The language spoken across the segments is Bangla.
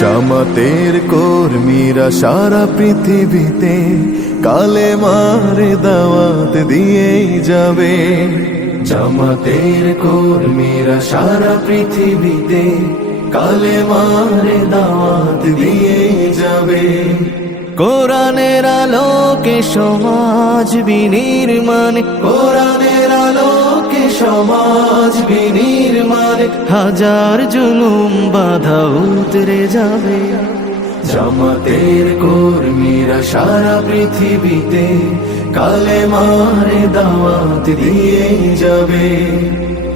জামাতের কর্মীরা সারা পৃথিবীতে কালেমার দাওয়াত দিয়েই যাবে। জামাতের কর্মীরা সারা পৃথিবীতে কালেমার দাওয়াত দিয়েই যাবে। কোরআনের আলোকে সমাজ বিনির্মাণ, কোরআনের আলোকে সমাজ বিনির্মাণ, হাজার জুলুম বাধা উতরে যাবে। জামাতের কর্মীরা সারা পৃথিবীতে কালেমার দাওয়াত দিয়েই যাবে।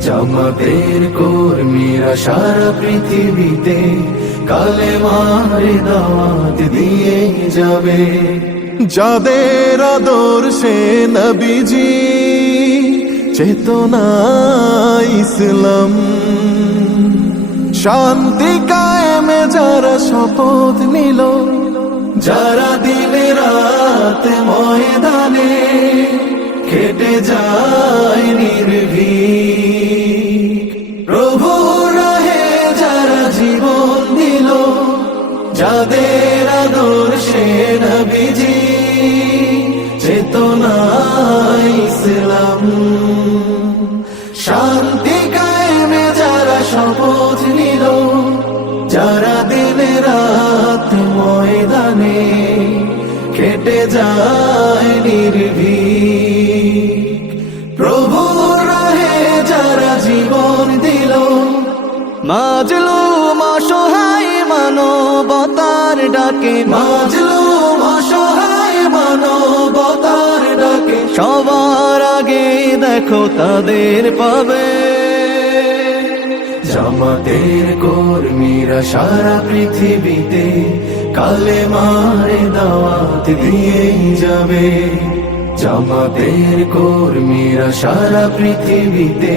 জামাতের কর্মীরা সারা পৃথিবীতে কালেমার দাওয়াত দিয়েই যাবে। যাদের আদর্শে নবীজি চেতনা ইসলাম, শান্তি কায়েমে যারা শপথ নিল, যারা দিনে রাত ময়দানে খেটে যায় নির্ভীক, প্রভু রাহে যারা জীবন দিল, যাদের আদর্শে নবীজি চেতনা ইসলাম, শান্তি কায়েমে যারা শপথ নিল, যারা দিনে রাত ময়দানে খেটে যায় নির্ভীক, প্রভু রাহে যারা জীবন দিল, মাজলুম অসহায় মানবতার ডাকে, মাজলুম অসহায় মানবতার ডাকে, সবার আগে দেখো তাদের পাবে। জামাতের কর্মীরা সারা পৃথিবীতে কালেমার দাওয়াত দিয়েই যাবে। জামাতের কর্মীরা সারা পৃথিবীতে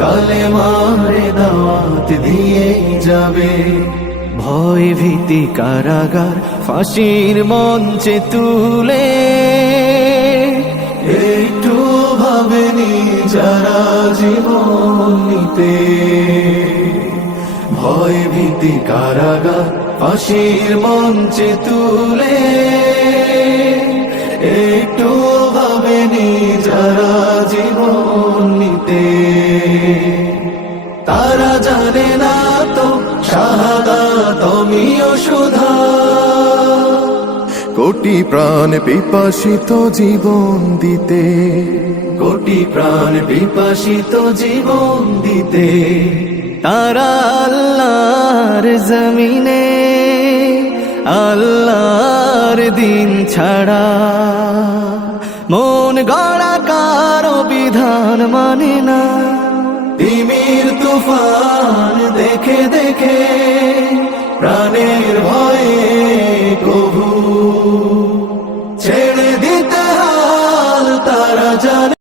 কালেমার দাওয়াত দিয়েই যাবে। ভয় ভীতি কারাগার ফাঁসির মঞ্চে তুলে, একটু ভাবেনি যারা জীবন নিতে, ভয় ভীতি কারাগার ফাঁসির মঞ্চে তুলে, একটু ভাবেনি যারা জীবন নিতে, তারা জানে না তো শাহাদাত আমিও সুধা, কোটি প্রাণ পিপাসিত জীবন দিতে, কোটি প্রাণ পিপাসিত জীবন দিতে, তারা আল্লাহর জমিনে আল্লাহর দিন ছাড়া মন গড়া কারো বিধান মানে না। তিমির তুফান দেখে দেখে